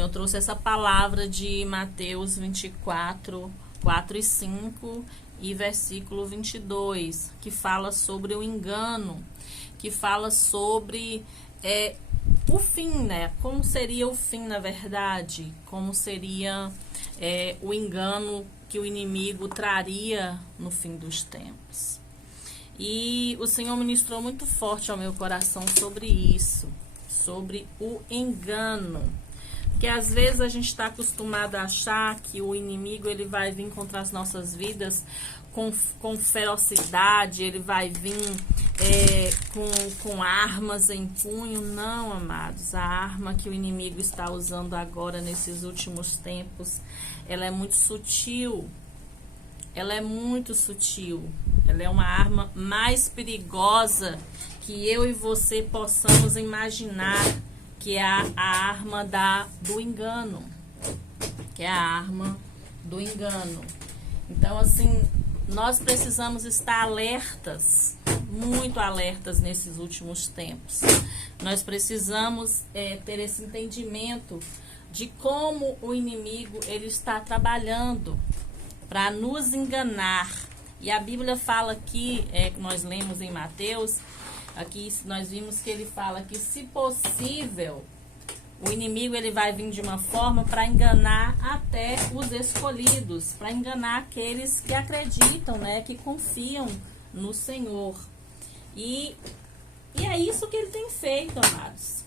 Senhor trouxe essa palavra de Mateus 24, 4 e 5 e versículo 22, que fala sobre o engano, que fala sobre o fim, né? Como seria o fim, na verdade? Como seria o engano que o inimigo traria no fim dos tempos? E o Senhor ministrou muito forte ao meu coração sobre isso, sobre o engano. Porque às vezes a gente está acostumado a achar que o inimigo ele vai vir contra as nossas vidas com ferocidade, ele vai vir com armas em punho. Não, amados, a arma que o inimigo está usando agora nesses últimos tempos, ela é muito sutil. Ela é muito sutil. Ela é uma arma mais perigosa que eu e você possamos imaginar, que é a arma do engano. Que é a arma do engano. Então, assim, nós precisamos estar alertas, muito alertas nesses últimos tempos. Nós precisamos ter esse entendimento de como o inimigo ele está trabalhando para nos enganar. E a Bíblia fala aqui, que nós lemos em Mateus, aqui nós vimos que ele fala que, se possível, o inimigo ele vai vir de uma forma para enganar até os escolhidos, para enganar aqueles que acreditam, né, que confiam no Senhor. E é isso que ele tem feito, amados.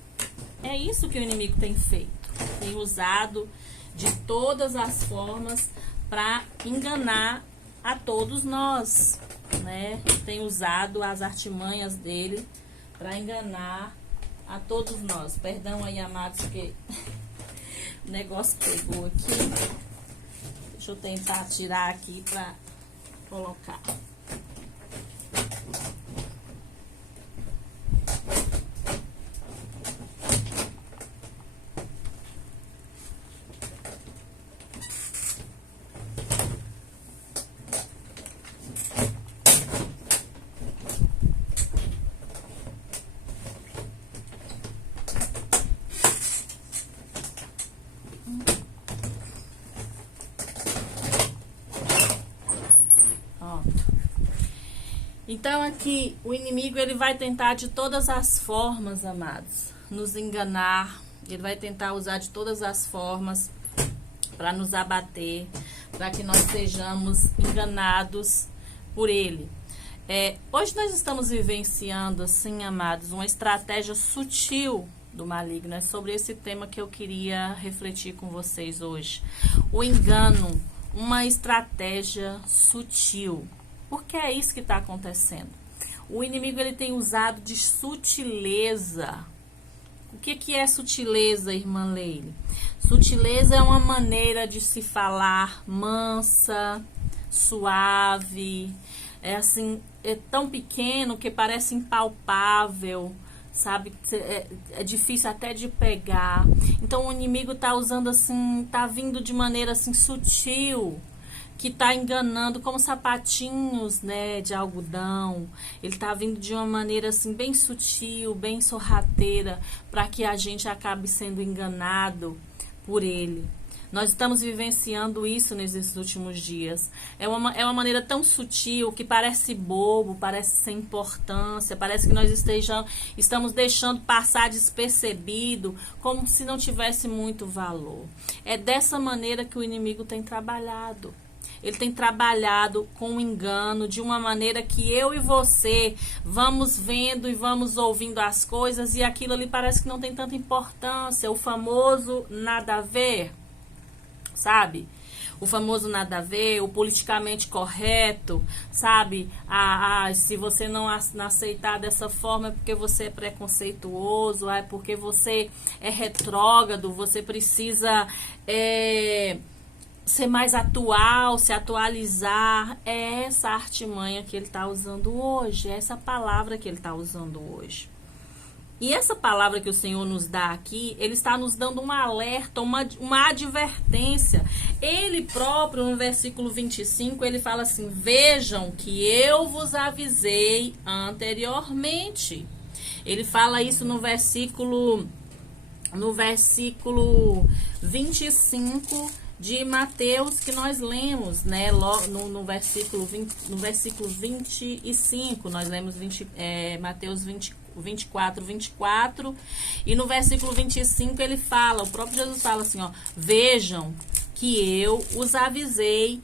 É isso que o inimigo tem feito. Tem usado de todas as formas para enganar a todos nós, né? Tem usado as artimanhas dele para enganar a todos nós. Perdão aí, amados, porque o negócio pegou aqui. Deixa eu tentar tirar aqui para colocar. Então aqui o inimigo ele vai tentar de todas as formas, amados, nos enganar. Ele vai tentar usar de todas as formas para nos abater, para que nós sejamos enganados por ele. Hoje nós estamos vivenciando, assim, amados, uma estratégia sutil do maligno. É sobre esse tema que eu queria refletir com vocês hoje. O engano, uma estratégia sutil. Porque é isso que está acontecendo. O inimigo ele tem usado de sutileza. O que é sutileza, irmã Leile? Sutileza é uma maneira de se falar mansa, suave. É assim, é tão pequeno que parece impalpável, sabe? É difícil até de pegar. Então o inimigo está usando assim, está vindo de maneira assim sutil, que está enganando, como sapatinhos, né, de algodão. Ele está vindo de uma maneira assim bem sutil, bem sorrateira, para que a gente acabe sendo enganado por ele. Nós estamos vivenciando isso nesses últimos dias. É uma maneira tão sutil que parece bobo, parece sem importância, parece que nós estamos deixando passar despercebido, como se não tivesse muito valor. É dessa maneira que o inimigo tem trabalhado. Ele tem trabalhado com o engano de uma maneira que eu e você vamos vendo e vamos ouvindo as coisas e aquilo ali parece que não tem tanta importância. O famoso nada a ver, sabe? O famoso nada a ver, o politicamente correto, sabe? Se você não aceitar dessa forma é porque você é preconceituoso, é porque você é retrógrado, você precisa ser mais atual, se atualizar. É essa artimanha que ele está usando hoje, é essa palavra que ele está usando hoje. E essa palavra que o Senhor nos dá aqui, ele está nos dando um alerta, uma advertência. Ele próprio, no versículo 25, ele fala assim: vejam que eu vos avisei anteriormente. Ele fala isso no versículo no versículo 25 de Mateus, que nós lemos, né? No versículo 25, nós lemos Mateus 24, e no versículo 25 ele fala, o próprio Jesus fala assim, ó: vejam que eu os avisei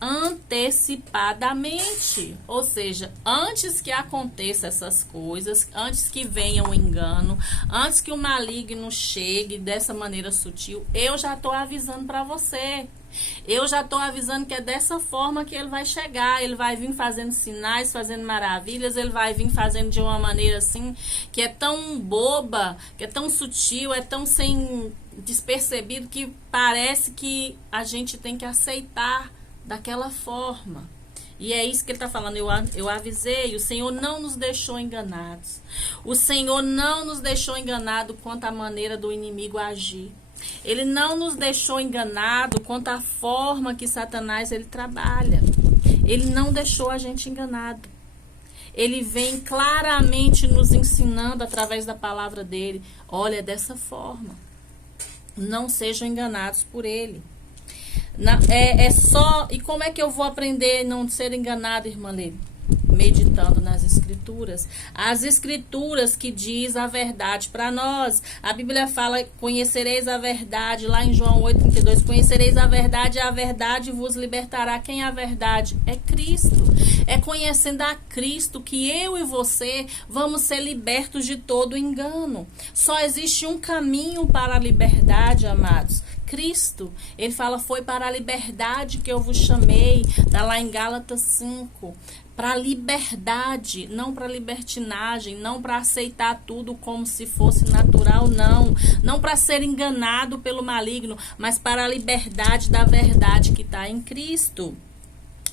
antecipadamente, ou seja, antes que aconteça essas coisas, antes que venha o engano, antes que o maligno chegue dessa maneira sutil, eu já estou avisando para você. Eu já estou avisando que é dessa forma que ele vai chegar. Ele vai vir fazendo sinais, fazendo maravilhas. Ele vai vir fazendo de uma maneira assim, que é tão boba, que é tão sutil, é tão sem despercebido, que parece que a gente tem que aceitar daquela forma. E é isso que ele está falando. Eu avisei, o Senhor não nos deixou enganados. O Senhor não nos deixou enganados quanto à maneira do inimigo agir. Ele não nos deixou enganado quanto à forma que Satanás ele trabalha. Ele não deixou a gente enganado. Ele vem claramente nos ensinando através da palavra dele. Olha, dessa forma. Não sejam enganados por ele. E como é que eu vou aprender a não ser enganado, irmã Lê? Meditando nas escrituras. As escrituras que diz a verdade para nós. A Bíblia fala: conhecereis a verdade, lá em João 8:32, conhecereis a verdade e a verdade vos libertará. Quem é a verdade? É Cristo. É conhecendo a Cristo que eu e você vamos ser libertos de todo engano. Só existe um caminho para a liberdade, amados: Cristo. Ele fala: foi para a liberdade que eu vos chamei. Está lá em Gálatas 5. Para a liberdade, não para libertinagem, não para aceitar tudo como se fosse natural, não. Não para ser enganado pelo maligno, mas para a liberdade da verdade que está em Cristo.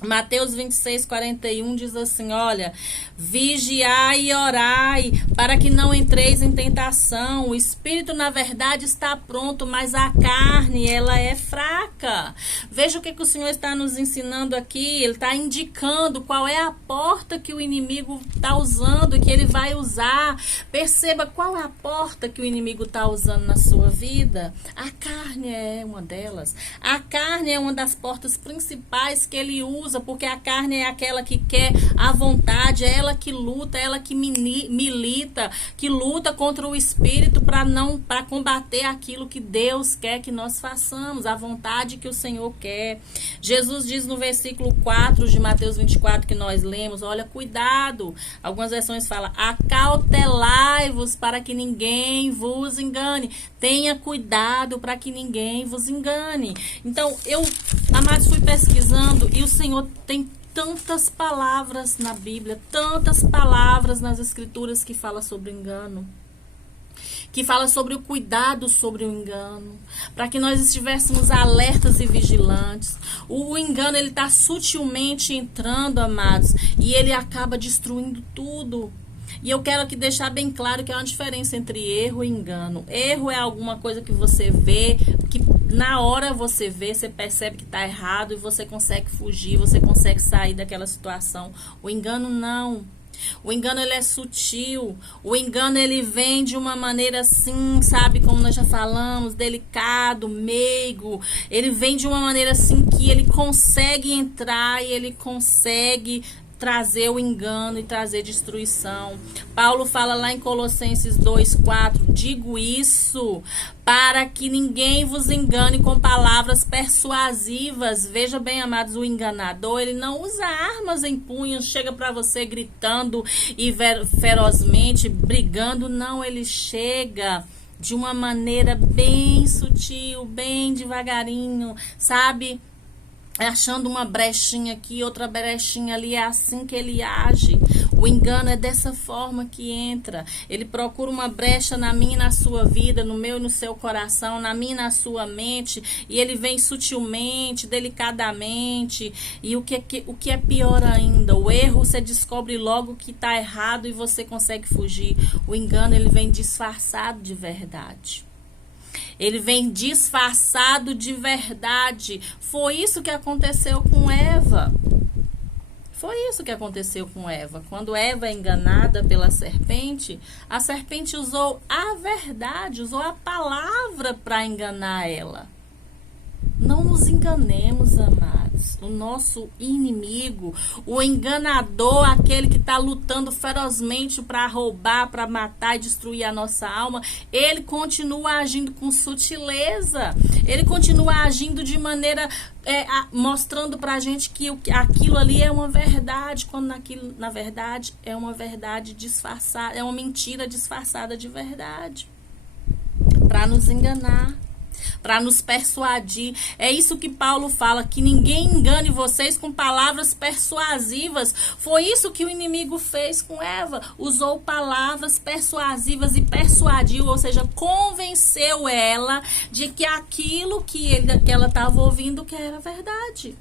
Mateus 26:41 diz assim: olha, vigiai e orai, para que não entreis em tentação. O espírito, na verdade, está pronto, mas a carne, ela é fraca. Veja o que o Senhor está nos ensinando aqui. Ele está indicando qual é a porta que o inimigo está usando, que ele vai usar. Perceba qual é a porta que o inimigo está usando na sua vida. A carne é uma delas. A carne é uma das portas principais que ele usa, porque a carne é aquela que quer a vontade, é ela que luta, é ela que milita, que luta contra o espírito para combater aquilo que Deus quer que nós façamos, a vontade que o Senhor quer. Jesus diz no versículo 4 de Mateus 24 que nós lemos, olha, cuidado. Algumas versões falam: acautelai-vos para que ninguém vos engane. Tenha cuidado para que ninguém vos engane. Então, amados, fui pesquisando e o Senhor tem tantas palavras na Bíblia, tantas palavras nas escrituras que fala sobre engano, que fala sobre o cuidado sobre o engano, para que nós estivéssemos alertas e vigilantes. O engano, ele está sutilmente entrando, amados, e ele acaba destruindo tudo. E eu quero aqui deixar bem claro que há uma diferença entre erro e engano. Erro é alguma coisa que você vê, que na hora você vê, você percebe que está errado e você consegue fugir, você consegue sair daquela situação. O engano não. O engano, ele é sutil. O engano, ele vem de uma maneira assim, sabe, como nós já falamos, delicado, meigo. Ele vem de uma maneira assim que ele consegue entrar e ele consegue trazer o engano e trazer destruição. Paulo fala lá em Colossenses 2:4, digo isso para que ninguém vos engane com palavras persuasivas. Veja bem, amados, o enganador, ele não usa armas em punhos, chega para você gritando e ferozmente brigando, não, ele chega de uma maneira bem sutil, bem devagarinho, sabe? Achando uma brechinha aqui, outra brechinha ali, é assim que ele age. O engano é dessa forma que entra. Ele procura uma brecha na minha e na sua vida, no meu e no seu coração, na minha e na sua mente, e ele vem sutilmente, delicadamente. E o que é pior ainda, o erro você descobre logo que está errado e você consegue fugir. O engano, ele vem disfarçado de verdade. Ele vem disfarçado de verdade. Foi isso que aconteceu com Eva. Foi isso que aconteceu com Eva. Quando Eva é enganada pela serpente, a serpente usou a verdade, usou a palavra para enganar ela. Não nos enganemos, amados. O nosso inimigo, o enganador, aquele que está lutando ferozmente para roubar, para matar e destruir a nossa alma, ele continua agindo com sutileza. Ele continua agindo de maneira, mostrando para a gente que aquilo ali é uma verdade, quando aquilo, na verdade, é uma verdade disfarçada, é uma mentira disfarçada de verdade. Para nos enganar, para nos persuadir. É isso que Paulo fala, que ninguém engane vocês com palavras persuasivas. Foi isso que o inimigo fez com Eva. Usou palavras persuasivas e persuadiu, ou seja, convenceu ela de que aquilo que ela estava ouvindo que era verdade.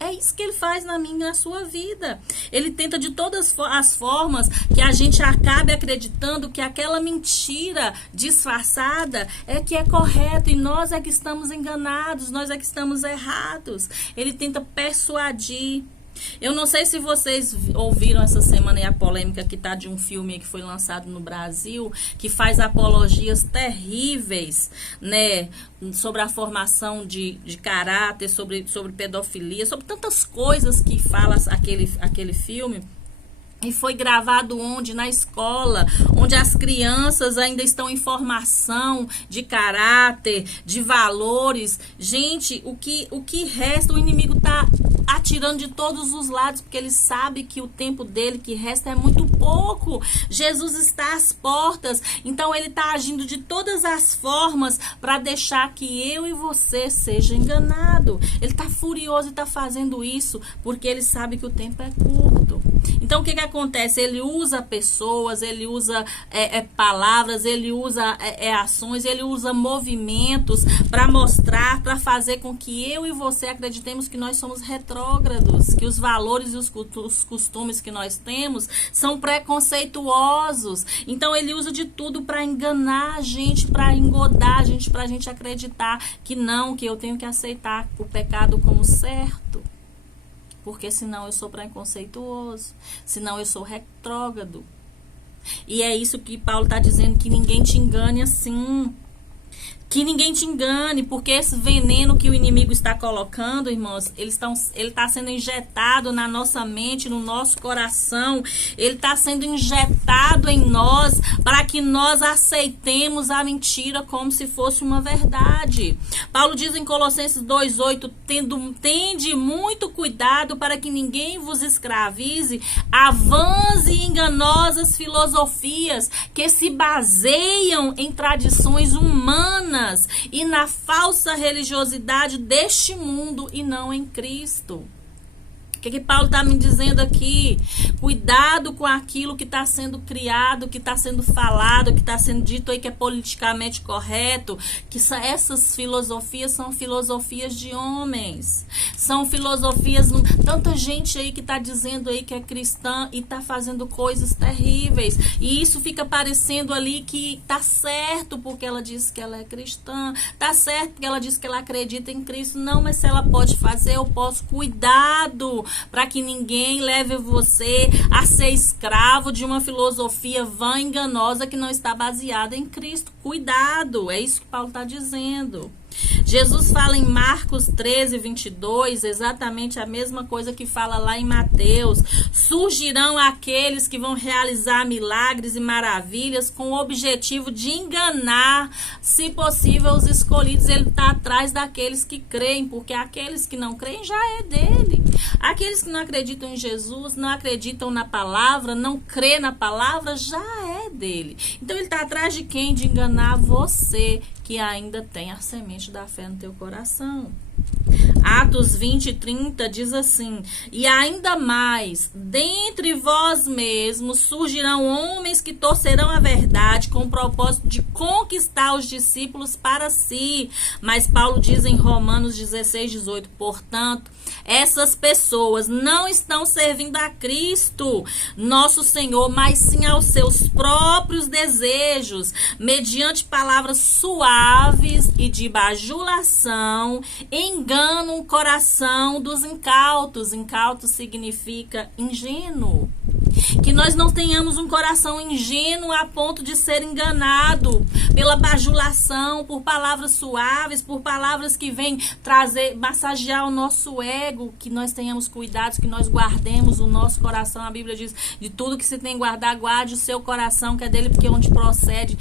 É isso que ele faz na minha e na sua vida. Ele tenta de todas as formas que a gente acabe acreditando que aquela mentira disfarçada é que é correta e nós é que estamos enganados, nós é que estamos errados. Ele tenta persuadir. Eu não sei se vocês ouviram essa semana aí a polêmica que tá de um filme que foi lançado no Brasil, que faz apologias terríveis, né, sobre a formação de caráter, sobre pedofilia, sobre tantas coisas que fala aquele filme. E foi gravado onde? Na escola, onde as crianças ainda estão em formação de caráter, de valores. Gente, o que resta, o inimigo está atirando de todos os lados, porque ele sabe que o tempo dele que resta é muito pouco. Jesus está às portas, então ele está agindo de todas as formas para deixar que eu e você seja enganado. Ele está furioso e está fazendo isso porque ele sabe que o tempo é curto. Então, o que acontece? Ele usa pessoas, ele usa palavras, ele usa ações, ele usa movimentos para mostrar, para fazer com que eu e você acreditemos que nós somos retrógrados, que os valores e os costumes que nós temos são preconceituosos. Então, ele usa de tudo para enganar a gente, para engodar a gente, para a gente acreditar que não, que eu tenho que aceitar o pecado como certo. Porque senão eu sou preconceituoso, senão eu sou retrógrado. E é isso que Paulo está dizendo, que ninguém te engane assim. Que ninguém te engane, porque esse veneno que o inimigo está colocando, irmãos, ele está sendo injetado na nossa mente, no nosso coração. Ele está sendo injetado em nós para que nós aceitemos a mentira como se fosse uma verdade. Paulo diz em Colossenses 2,8, tende muito cuidado para que ninguém vos escravize a vãs e enganosas filosofias que se baseiam em tradições humanas e na falsa religiosidade deste mundo e não em Cristo. O que Paulo está me dizendo aqui? Cuidado com aquilo que está sendo criado, que está sendo falado, que está sendo dito aí que é politicamente correto, que essas filosofias são filosofias de homens. São filosofias, tanta gente aí que está dizendo aí que é cristã e está fazendo coisas terríveis. E isso fica parecendo ali que tá certo porque ela diz que ela é cristã, tá certo porque ela diz que ela acredita em Cristo. Não, mas se ela pode fazer, eu posso. Cuidado para que ninguém leve você a ser escravo de uma filosofia vã e enganosa que não está baseada em Cristo. Cuidado, é isso que Paulo está dizendo. Jesus fala em Marcos 13:22, exatamente a mesma coisa que fala lá em Mateus. Surgirão aqueles que vão realizar milagres e maravilhas com o objetivo de enganar, se possível, os escolhidos. Ele está atrás daqueles que creem, porque aqueles que não creem já é dele. Aqueles que não acreditam em Jesus, não acreditam na palavra, não crê na palavra, já é dele. Então ele está atrás de quem? De enganar você, que ainda tem a semente da fé no teu coração. Atos 20:30 diz assim: e ainda mais, dentre vós mesmos surgirão homens que torcerão a verdade com o propósito de conquistar os discípulos para si. Mas Paulo diz em Romanos 16:18, portanto, essas pessoas não estão servindo a Cristo, nosso Senhor, mas sim aos seus próprios desejos, mediante palavras suaves e de bajulação, enganam coração dos incautos. Incauto significa ingênuo. Que nós não tenhamos um coração ingênuo a ponto de ser enganado pela bajulação, por palavras suaves, por palavras que vêm trazer, massagear o nosso ego, que nós tenhamos cuidados, que nós guardemos o nosso coração. A Bíblia diz, de tudo que se tem que guardar, guarde o seu coração, que é dele, porque é onde procede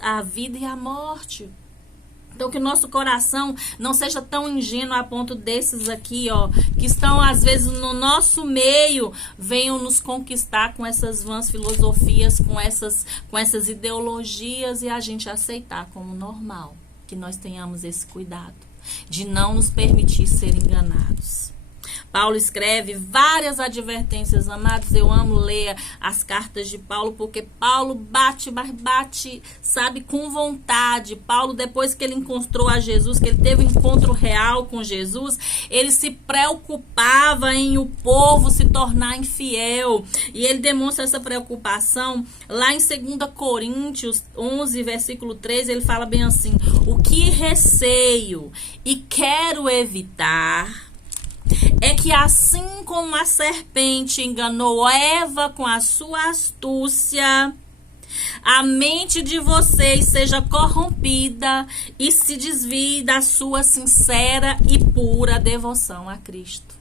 a vida e a morte. Então, que o nosso coração não seja tão ingênuo a ponto desses aqui, ó, que estão às vezes no nosso meio, venham nos conquistar com essas vãs filosofias, com essas ideologias e a gente aceitar como normal. Que nós tenhamos esse cuidado de não nos permitir ser enganados. Paulo escreve várias advertências, amados. Eu amo ler as cartas de Paulo, porque Paulo bate, mas bate, sabe, com vontade. Paulo, depois que ele encontrou a Jesus, que ele teve um encontro real com Jesus, ele se preocupava em o povo se tornar infiel. E ele demonstra essa preocupação lá em 2 Coríntios 11, versículo 3, ele fala bem assim: o que receio e quero evitar é que assim como a serpente enganou Eva com a sua astúcia, a mente de vocês seja corrompida e se desvie da sua sincera e pura devoção a Cristo.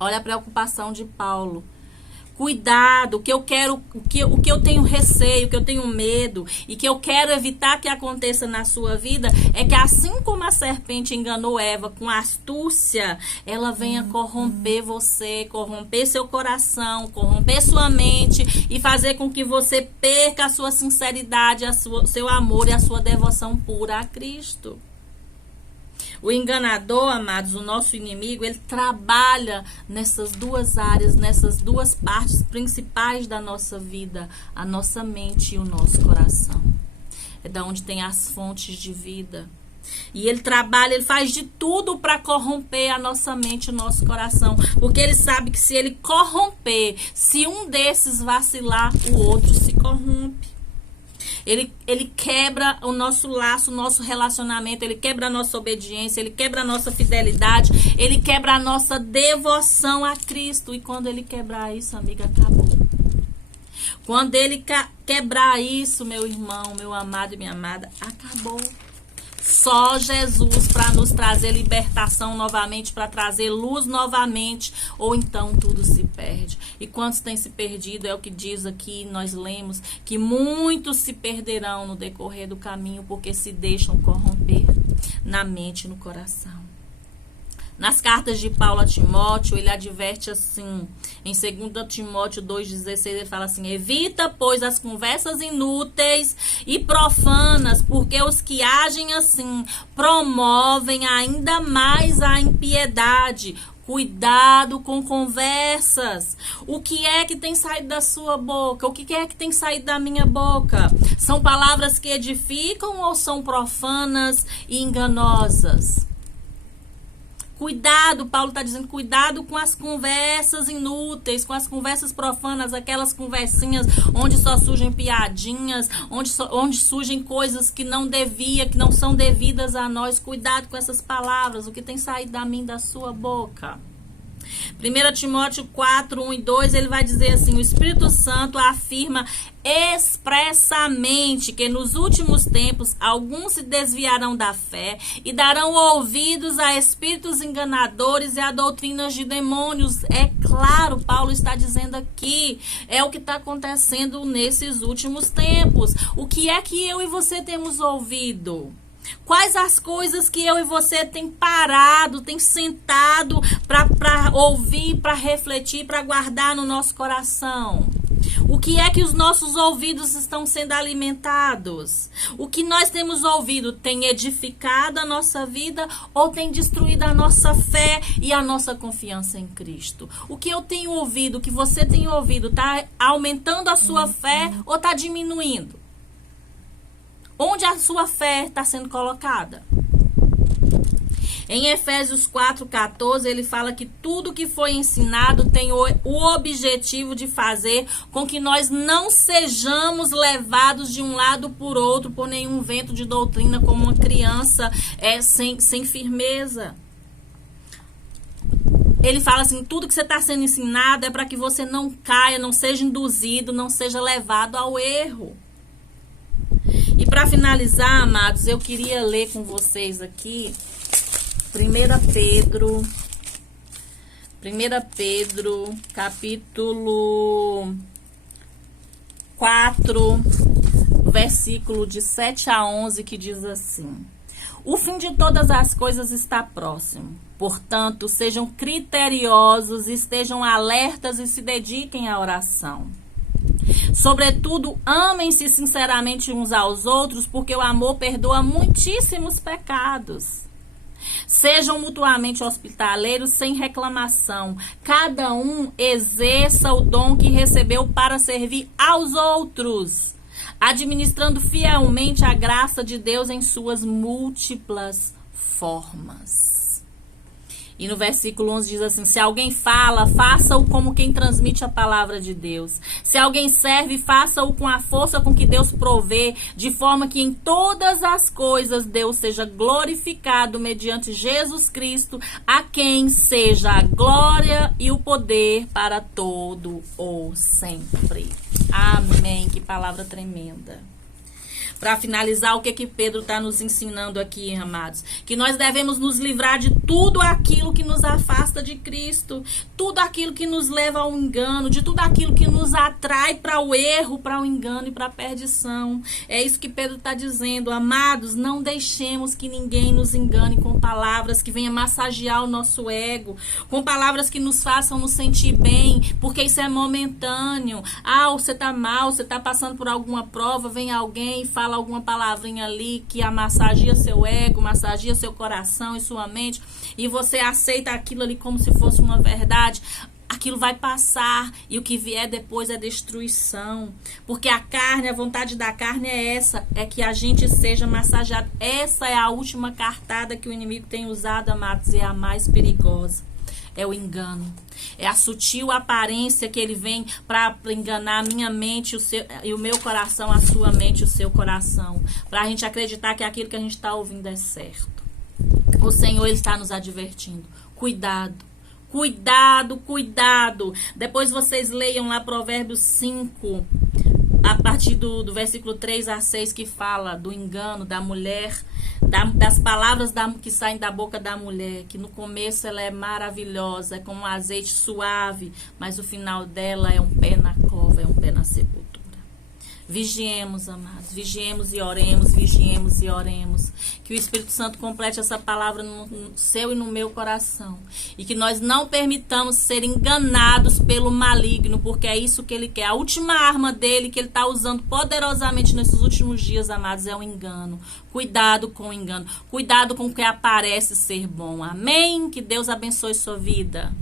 Olha a preocupação de Paulo. Cuidado, o que eu tenho receio, o que eu tenho medo e que eu quero evitar que aconteça na sua vida é que assim como a serpente enganou Eva com astúcia, ela venha corromper você, corromper seu coração, corromper sua mente e fazer com que você perca a sua sinceridade, seu amor e a sua devoção pura a Cristo. O enganador, amados, o nosso inimigo, ele trabalha nessas duas áreas, nessas duas partes principais da nossa vida, a nossa mente e o nosso coração. É da onde tem as fontes de vida. E ele trabalha, ele faz de tudo para corromper a nossa mente e o nosso coração. Porque ele sabe que se ele corromper, se um desses vacilar, o outro se corrompe. Ele quebra o nosso laço, o nosso relacionamento, ele quebra a nossa obediência, ele quebra a nossa fidelidade, ele quebra a nossa devoção a Cristo. E quando ele quebrar isso, amiga, acabou. Quando ele quebrar isso, meu irmão, meu amado e minha amada, acabou. Só Jesus para nos trazer libertação novamente, para trazer luz novamente, ou então tudo se perde. E quantos têm se perdido, é o que diz aqui, nós lemos, que muitos se perderão no decorrer do caminho, porque se deixam corromper na mente e no coração. Nas cartas de Paulo a Timóteo, ele adverte assim, em 2 Timóteo 2,16, ele fala assim: evita, pois, as conversas inúteis e profanas, porque os que agem assim promovem ainda mais a impiedade. Cuidado com conversas. O que é que tem saído da sua boca? O que é que tem saído da minha boca? São palavras que edificam ou são profanas e enganosas? Cuidado, Paulo está dizendo, cuidado com as conversas inúteis, com as conversas profanas, aquelas conversinhas onde só surgem piadinhas, onde surgem coisas que não devia, que não são devidas a nós. Cuidado com essas palavras, o que tem saído da minha, da sua boca. 1 Timóteo 4, 1 e 2, ele vai dizer assim: o Espírito Santo afirma expressamente que nos últimos tempos alguns se desviarão da fé e darão ouvidos a espíritos enganadores e a doutrinas de demônios. É claro, Paulo está dizendo aqui, é o que está acontecendo nesses últimos tempos. O que é que eu e você temos ouvido? Quais as coisas que eu e você tem parado, tem sentado para ouvir, para refletir, para guardar no nosso coração? O que é que os nossos ouvidos estão sendo alimentados? O que nós temos ouvido tem edificado a nossa vida ou tem destruído a nossa fé e a nossa confiança em Cristo? O que eu tenho ouvido, o que você tem ouvido, está aumentando a sua fé ou está diminuindo? Onde a sua fé está sendo colocada? Em Efésios 4:14, ele fala que tudo que foi ensinado tem o objetivo de fazer com que nós não sejamos levados de um lado por outro por nenhum vento de doutrina, como uma criança sem firmeza. Ele fala assim, tudo que você está sendo ensinado é para que você não caia, não seja induzido, não seja levado ao erro. E para finalizar, amados, eu queria ler com vocês aqui 1 Pedro, capítulo 4, versículo de 7 a 11, que diz assim: o fim de todas as coisas está próximo. Portanto, sejam criteriosos, estejam alertas e se dediquem à oração. Sobretudo, amem-se sinceramente uns aos outros, porque o amor perdoa muitíssimos pecados. Sejam mutuamente hospitaleiros sem reclamação. Cada um exerça o dom que recebeu para servir aos outros, administrando fielmente a graça de Deus em suas múltiplas formas. E no versículo 11 diz assim: se alguém fala, faça-o como quem transmite a palavra de Deus. Se alguém serve, faça-o com a força com que Deus provê, de forma que em todas as coisas Deus seja glorificado mediante Jesus Cristo, a quem seja a glória e o poder para todo o sempre. Amém. Que palavra tremenda. Para finalizar, o que Pedro está nos ensinando aqui, amados? Que nós devemos nos livrar de tudo aquilo que nos afasta de Cristo, tudo aquilo que nos leva ao engano, de tudo aquilo que nos atrai para o erro, para o engano e para a perdição. É isso que Pedro está dizendo. Amados, não deixemos que ninguém nos engane com palavras que venham massagear o nosso ego, com palavras que nos façam nos sentir bem, porque isso é momentâneo. Você está mal, você está passando por alguma prova, vem alguém e fala alguma palavrinha ali que massageia seu ego, massageia seu coração e sua mente, e você aceita aquilo ali como se fosse uma verdade. Aquilo vai passar e o que vier depois é destruição. Porque a carne, a vontade da carne é essa, é que a gente seja massageado. Essa é a última cartada que o inimigo tem usado, amados, e é a mais perigosa. É o engano. É a sutil aparência que ele vem para enganar a minha mente e o meu coração, a sua mente e o seu coração. Para a gente acreditar que aquilo que a gente está ouvindo é certo. O Senhor, ele está nos advertindo. Cuidado. Cuidado, cuidado. Depois vocês leiam lá Provérbios 5, a partir do versículo 3 a 6, que fala do engano da mulher, das palavras que saem da boca da mulher, que no começo ela é maravilhosa, é como um azeite suave, mas o final dela é um pé na cova, é um pé na sepultura. Vigiemos, amados, vigiemos e oremos, vigiemos e oremos. Que o Espírito Santo complete essa palavra no seu e no meu coração. E que nós não permitamos ser enganados pelo maligno, porque é isso que ele quer. A última arma dele, que ele está usando poderosamente nesses últimos dias, amados, é o engano. Cuidado com o engano. Cuidado com o que aparece ser bom. Amém? Que Deus abençoe sua vida.